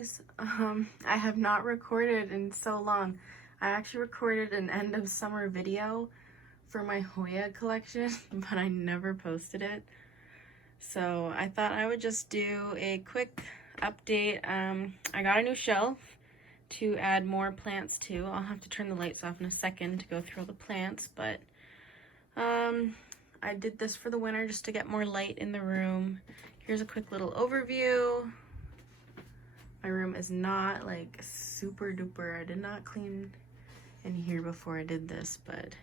guys. I have not recorded in so long. I actually recorded an end of summer video for my Hoya collection, but I never posted it. So I thought I would just do a quick update. I got a new shelf to add more plants to. I'll have to turn the lights off in a second to go through all the plants, but I did this for the winter just to get more light in the room. Here's a quick little overview. My room is not like super duper. I did not clean in here before I did this, but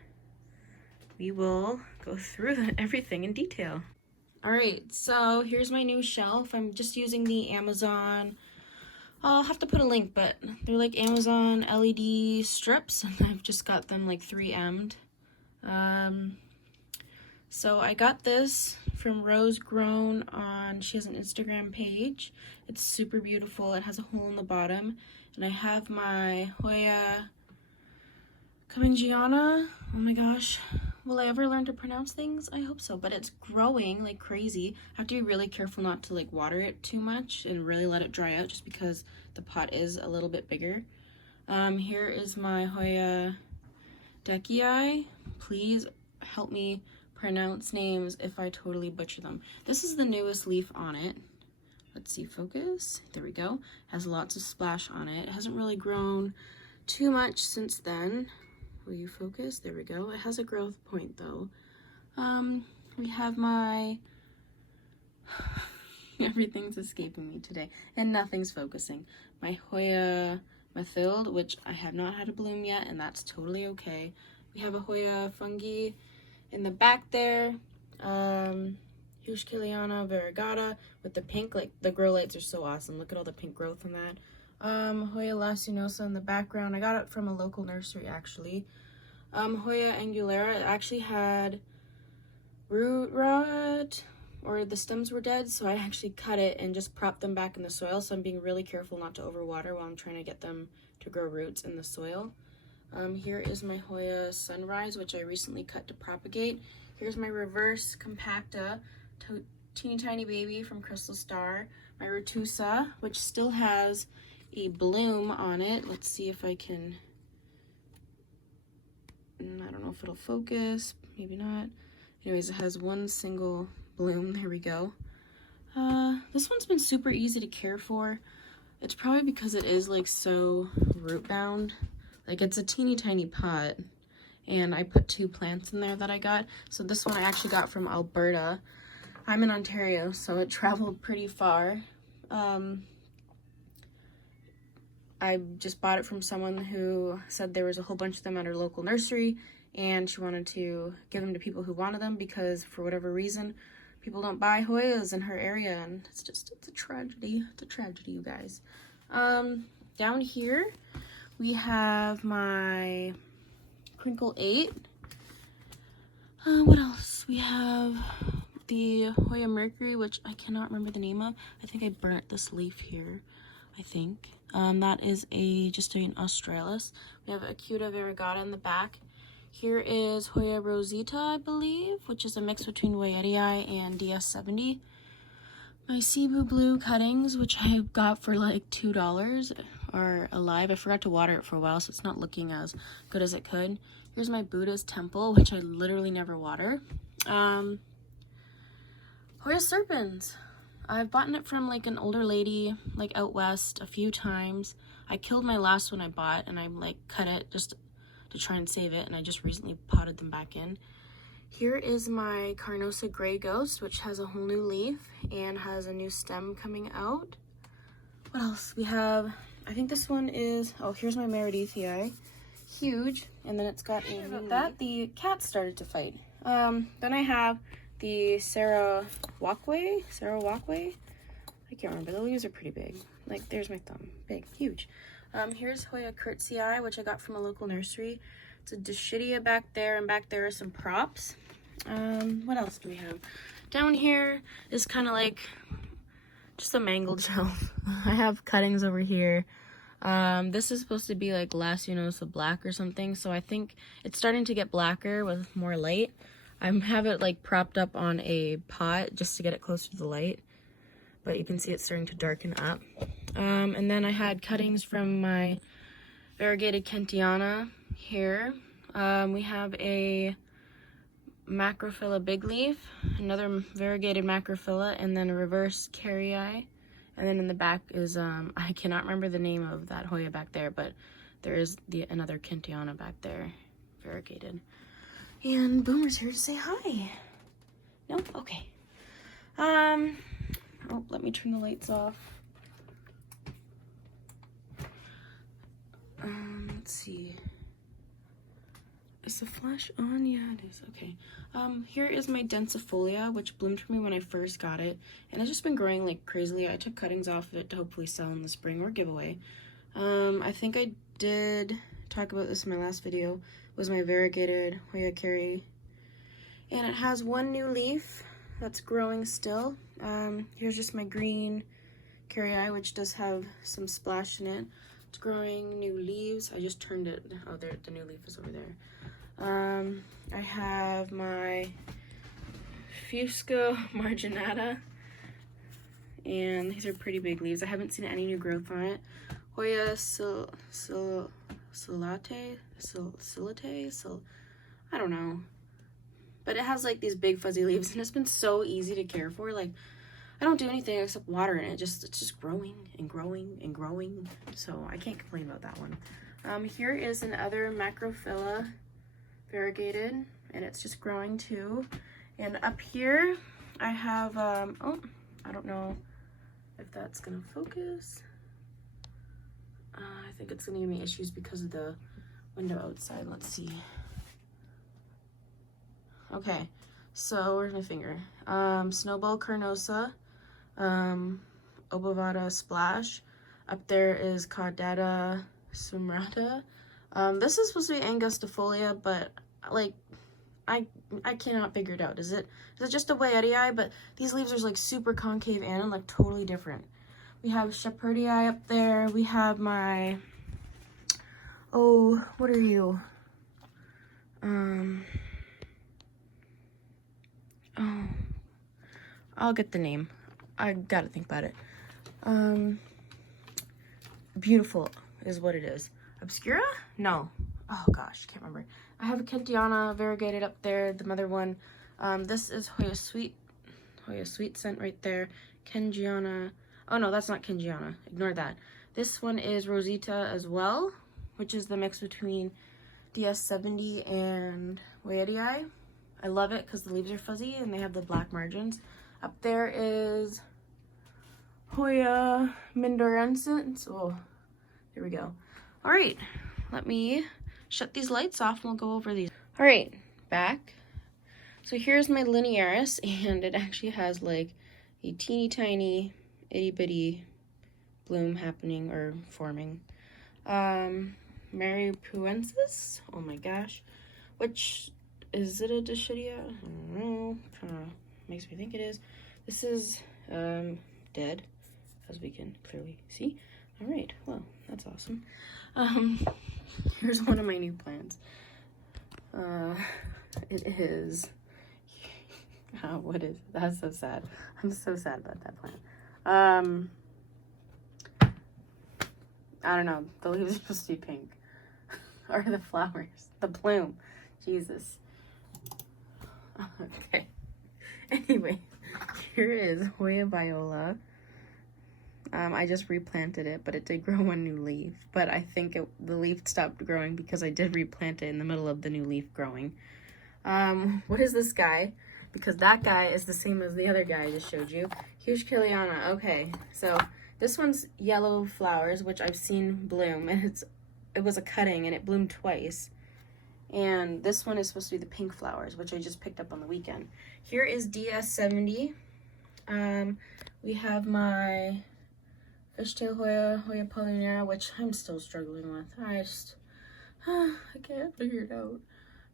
we will go through everything in detail. All right, so here's my new shelf. I'm just using the Amazon, I'll have to put a link, but they're like Amazon LED strips, and I've just got them like 3M'd. So I got this from Rose Grown on, she has an Instagram page. It's super beautiful. It has a hole in the bottom. And I have my Hoya Kamingiana. Oh my gosh. Will I ever learn to pronounce things? I hope so, but it's growing like crazy. I have to be really careful not to like water it too much and really let it dry out just because the pot is a little bit bigger. Here is my Hoya Decii. Please help me pronounce names if I totally butcher them. This is the newest leaf on it. Let's see, focus. There we go. Has lots of splash on it. It hasn't really grown too much since then. Will you focus? There we go. It has a growth point though. We have my everything's escaping me today and nothing's focusing. My Hoya Mathilde, which I have not had a bloom yet, and that's totally okay. We have a Hoya fungi in the back there. Huschkiliana variegata with the pink, like the grow lights are so awesome. Look at all the pink growth in that. Hoya lacinosa in the background. I got it from a local nursery actually. Hoya angulata, it actually had root rot, or the stems were dead, so I actually cut it and just propped them back in the soil. So I'm being really careful not to overwater while I'm trying to get them to grow roots in the soil. Here is my Hoya Sunrise, which I recently cut to propagate. Here's my reverse compacta, teeny tiny baby from Crystal Star. My Retusa, which still has a bloom on it. Let's see if I can, I don't know if it'll focus, maybe not. Anyways, it has one single bloom. There we go. This one's been super easy to care for. It's probably because it is like so root bound. Like it's a teeny tiny pot, and I put 2 plants in there that I got. So this one I actually got from Alberta. I'm in Ontario, so it traveled pretty far. I just bought it from someone who said there was a whole bunch of them at her local nursery, and she wanted to give them to people who wanted them because for whatever reason, people don't buy Hoyas in her area, and it's a tragedy. It's a tragedy, you guys. Down here, we have my Crinkle 8. What else? We have the Hoya Mercury, which I cannot remember the name of. I think I burnt this leaf here, I think. That is just an Australis. We have Acuta variegata in the back. Here is Hoya Rosita, I believe, which is a mix between Weyettii and DS70. My Cebu Blue cuttings, which I got for like $2, are alive. I forgot to water it for a while, so it's not looking as good as it could. Here's my Buddha's Temple, which I literally never water. Hoya Serpens. I've bought it from like an older lady like out west a few times. I killed my last one I bought, and I like cut it just to try and save it, and I just recently potted them back in. Here is my Carnosa Grey Ghost, which has a whole new leaf and has a new stem coming out. What else? We have, I think this one is, oh, here's my Meredithii. Huge. And then it's got a new that. The cat started to fight. Then I have the Sarah Walkway. I can't remember. The leaves are pretty big. Like, there's my thumb. Big. Huge. Here's Hoya Kurtzii, which I got from a local nursery. It's a Dischidia back there, and back there are some props. What else do we have? Down here is kind of like just a mangled shelf. I have cuttings over here. This is supposed to be like Lacinosa Black or something, so I think it's starting to get blacker with more light. I have it like propped up on a pot just to get it closer to the light. but you can see it's starting to darken up. And then I had cuttings from my variegated Kentiana here. We have a Macrophylla big leaf, another variegated Macrophylla, and then a reverse carrii. And then in the back is, I cannot remember the name of that Hoya back there, but there is another Kentiana back there, variegated. And Boomer's here to say hi. No? Okay. Oh, let me turn the lights off. Let's see. Is the flash on? Yeah, it is. Okay. Here is my densifolia, which bloomed for me when I first got it, and it's just been growing like crazily. I took cuttings off of it to hopefully sell in the spring or giveaway. I think I did talk about this in my last video. It was my variegated Hoya carrii, and it has one new leaf that's growing still. Here's just my green carrii, which does have some splash in it. It's growing new leaves. I just turned it. Oh, there, the new leaf is over there. I have my Fusco marginata, and these are pretty big leaves. I haven't seen any new growth on it. Hoya silate, I don't know. But it has like these big fuzzy leaves, and it's been so easy to care for. Like, I don't do anything except water, and it's just growing and growing and growing. So I can't complain about that one. Here is another Macrophylla variegated, and it's just growing too. And up here I have oh, I don't know if that's gonna focus. I think it's gonna give me issues because of the window outside. Let's see. Okay, so where's my finger? Snowball carnosa, obovata splash. Up there is caudata sumrata. This is supposed to be angustifolia, but like I cannot figure it out. Is it just a Weyertii? But these leaves are like super concave and like totally different. We have Shepherdii up there. We have my, oh, what are you? Oh, I'll get the name. I gotta think about it. Beautiful is what it is. Obscura? No. Oh gosh, can't remember. I have a Kentiana variegated up there, the mother one. This is Hoya Sweet Scent right there. Kengiana. Oh no, that's not Kengiana. Ignore that. This one is Rosita as well, which is the mix between DS70 and Weyertii. I love it because the leaves are fuzzy and they have the black margins. Up there is Hoya Mindorensis. Oh, there we go. All right, let me shut these lights off and we'll go over these. All right, back. So here's my linearis, and it actually has like a teeny tiny itty bitty bloom happening or forming. Maripuensis, oh my gosh, which is it a Dischidia? I don't know. Kind of makes me think it is. This is dead, as we can clearly see. All right, well, that's awesome. Here's one of my new plants. It is, what is, that's so sad. I'm so sad about that plant. I don't know, the leaves are supposed to be pink. Or the flowers, the bloom, Jesus. Okay, anyway, here is Hoya viola. I just replanted it, but it did grow one new leaf. But I think the leaf stopped growing because I did replant it in the middle of the new leaf growing. What is this guy? Because that guy is the same as the other guy I just showed you. Here's Kiliana. Okay, so this one's yellow flowers, which I've seen bloom, and it was a cutting, and it bloomed twice. And this one is supposed to be the pink flowers, which I just picked up on the weekend. Here is DS70. We have my Fishtail Hoya, Hoya Polyneura, which I'm still struggling with. I can't figure it out.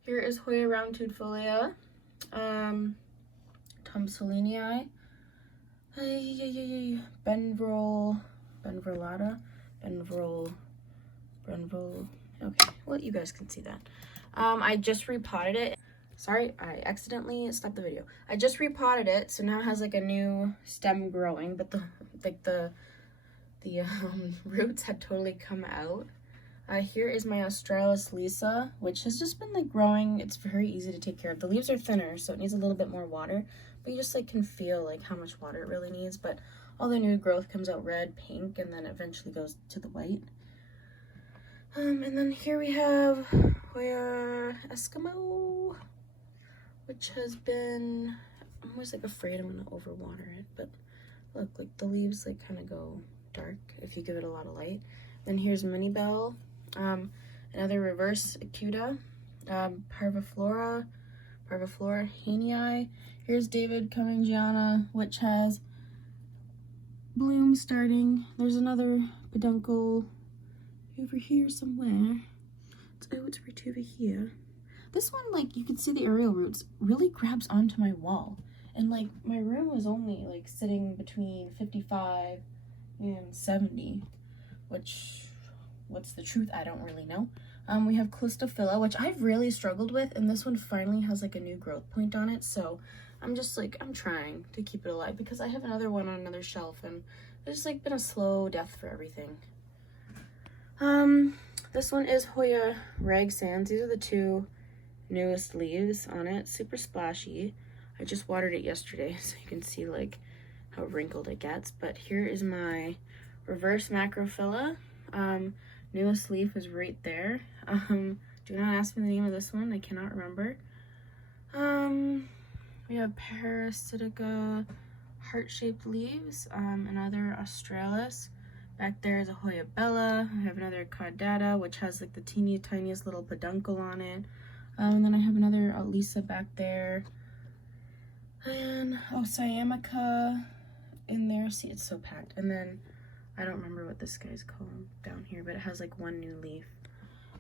Here is Hoya Round-Toed Folia, Thomsonii, Benvrolata, okay, well, you guys can see that. I just repotted it, Sorry, I accidentally stopped the video. I just repotted it, so now it has like a new stem growing, but the roots had totally come out. Here is my Australis Lisa, which has just been like growing. It's very easy to take care of. The leaves are thinner, so it needs a little bit more water, but you just like can feel like how much water it really needs. But all the new growth comes out red, pink, and then eventually goes to the white. And then here we have Hoya Eskimo, which has been, I'm always like afraid I'm gonna overwater it, but look, like the leaves like kind of go dark if you give it a lot of light. Then here's Mini Bell, another reverse Acuta, Parviflora Hanei. Here's David Cumminggiana, which has bloom starting. There's another peduncle over here somewhere. It's right over here. This one, like, you can see the aerial roots really grabs onto my wall. And, like, my room was only, like, sitting between 55 and 70, which, what's the truth? I don't really know. We have Clistophila, which I've really struggled with, and this one finally has, like, a new growth point on it, so I'm just, like, I'm trying to keep it alive, because I have another one on another shelf, and it's, like, been a slow death for everything. This one is Hoya Rag Sands. These are the two newest leaves on it. Super splashy. I just watered it yesterday, so you can see like how wrinkled it gets. But here is my reverse Macrophylla. Newest leaf is right there. Do not ask me the name of this one. I cannot remember. We have Parasitica heart-shaped leaves. Another Australis. Back there is a Hoya Bella. I have another Caudata, which has like the tiniest little peduncle on it. And then I have another Lisa back there. And, Siamica in there. See, it's so packed. And then, I don't remember what this guy's called down here, but it has like one new leaf.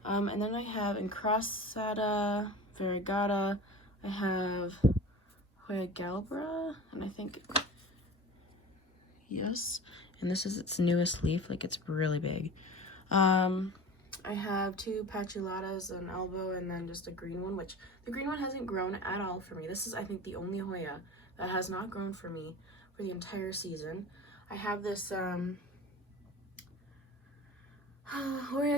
And then I have Encrosata Variegata. I have Hoya Galbra, and I think, yes. And this is its newest leaf, like it's really big. I have two Patulatas, an elbow, and then just a green one, which the green one hasn't grown at all for me. This is, I think, the only Hoya that has not grown for me for the entire season. I have this Hoya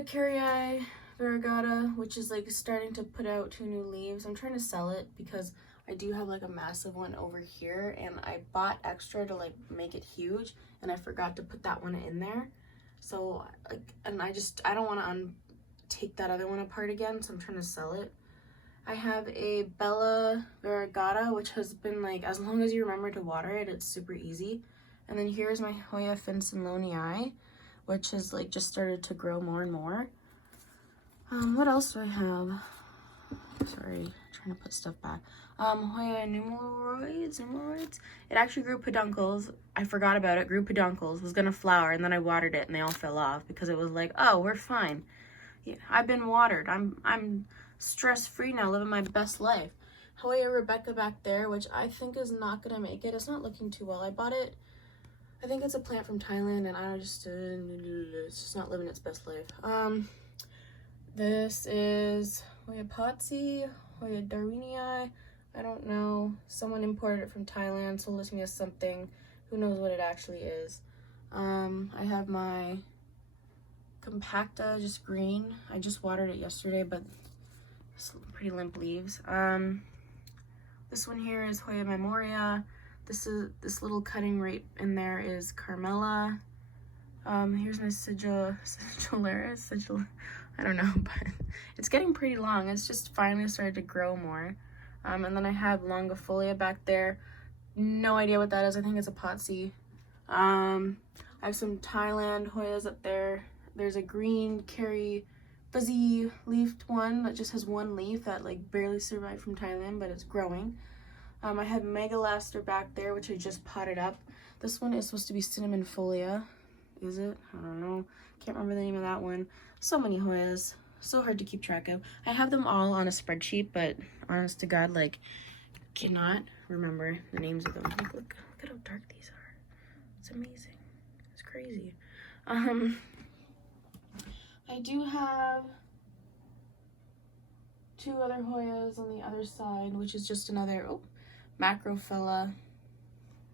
Carrii Variegata, which is like starting to put out two new leaves. I'm trying to sell it because I do have like a massive one over here, and I bought extra to like make it huge, and I forgot to put that one in there. So like, and I don't want to take that other one apart again, so I'm trying to sell it. I have a Bella Variegata, which has been like, as long as you remember to water it, it's super easy. And then here's my Hoya Finson-Lonii, which has like just started to grow more and more. What else do I have? Sorry, trying to put stuff back. Hoya Numeroids. It actually grew peduncles. I forgot about it. Grew peduncles. Was gonna flower, and then I watered it, and they all fell off because it was like, oh, we're fine. Yeah, I've been watered. I'm stress-free now, living my best life. Hoya Rebecca back there, which I think is not gonna make it. It's not looking too well. I bought it. I think it's a plant from Thailand, and it's just not living its best life. This is Hoya Potsy, Hoya Darwinii. I don't know. Someone imported it from Thailand, sold it to me as something. Who knows what it actually is. I have my Compacta, just green. I just watered it yesterday, but it's pretty limp leaves. This one here is Hoya Memoria. This little cutting right in there is Carmela. Here's my Sigillarius. I don't know, but it's getting pretty long. It's just finally started to grow more. And then I have Longifolia back there. No idea what that is. I think it's a Potsy. I have some Thailand Hoyas up there. There's a green Carrii fuzzy leafed one that just has one leaf that like barely survived from Thailand, but it's growing. I have Megalaster back there, which I just potted up. This one is supposed to be Cinnamon Folia. Is it? I don't know. Can't remember the name of that one. So many Hoyas. So hard to keep track of. I have them all on a spreadsheet, but honest to God, like, cannot remember the names of them. Like, look at how dark these are. It's amazing. It's crazy. I do have 2 other Hoyas on the other side, which is just another macrophylla.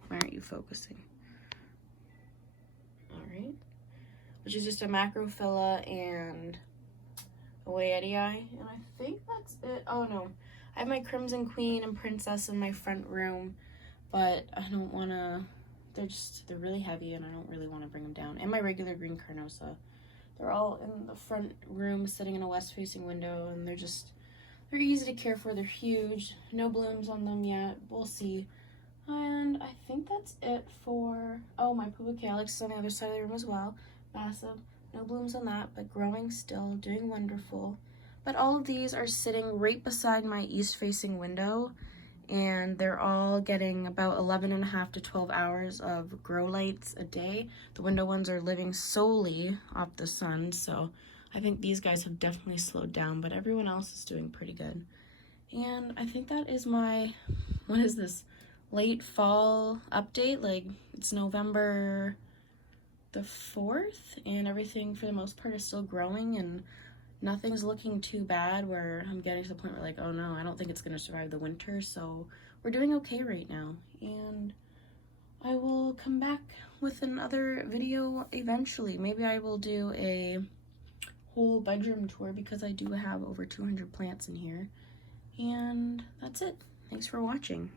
Why aren't you focusing? All right, which is just a macrophylla and a Hoya, and I think that's it. Oh no, I have my Crimson Queen and Princess in my front room, but I don't want to. They're really heavy, and I don't really want to bring them down. And my regular green Carnosa. They're all in the front room, sitting in a west-facing window, and they're easy to care for. They're huge. No blooms on them yet. We'll see. And I think that's it for, my Puba Calyx is on the other side of the room as well. Massive. No blooms on that, but growing still, doing wonderful. But all of these are sitting right beside my east-facing window, and they're all getting about 11.5 to 12 hours of grow lights a day. The window ones are living solely off the sun, so I think these guys have definitely slowed down, but everyone else is doing pretty good. And I think that is my, what is this, late fall update. Like, it's November the 4th, and everything for the most part is still growing, and nothing's looking too bad where I'm getting to the point where, like, oh no, I don't think it's going to survive the winter, so we're doing okay right now. And I will come back with another video eventually. Maybe I will do a whole bedroom tour because I do have over 200 plants in here. And that's it. Thanks for watching.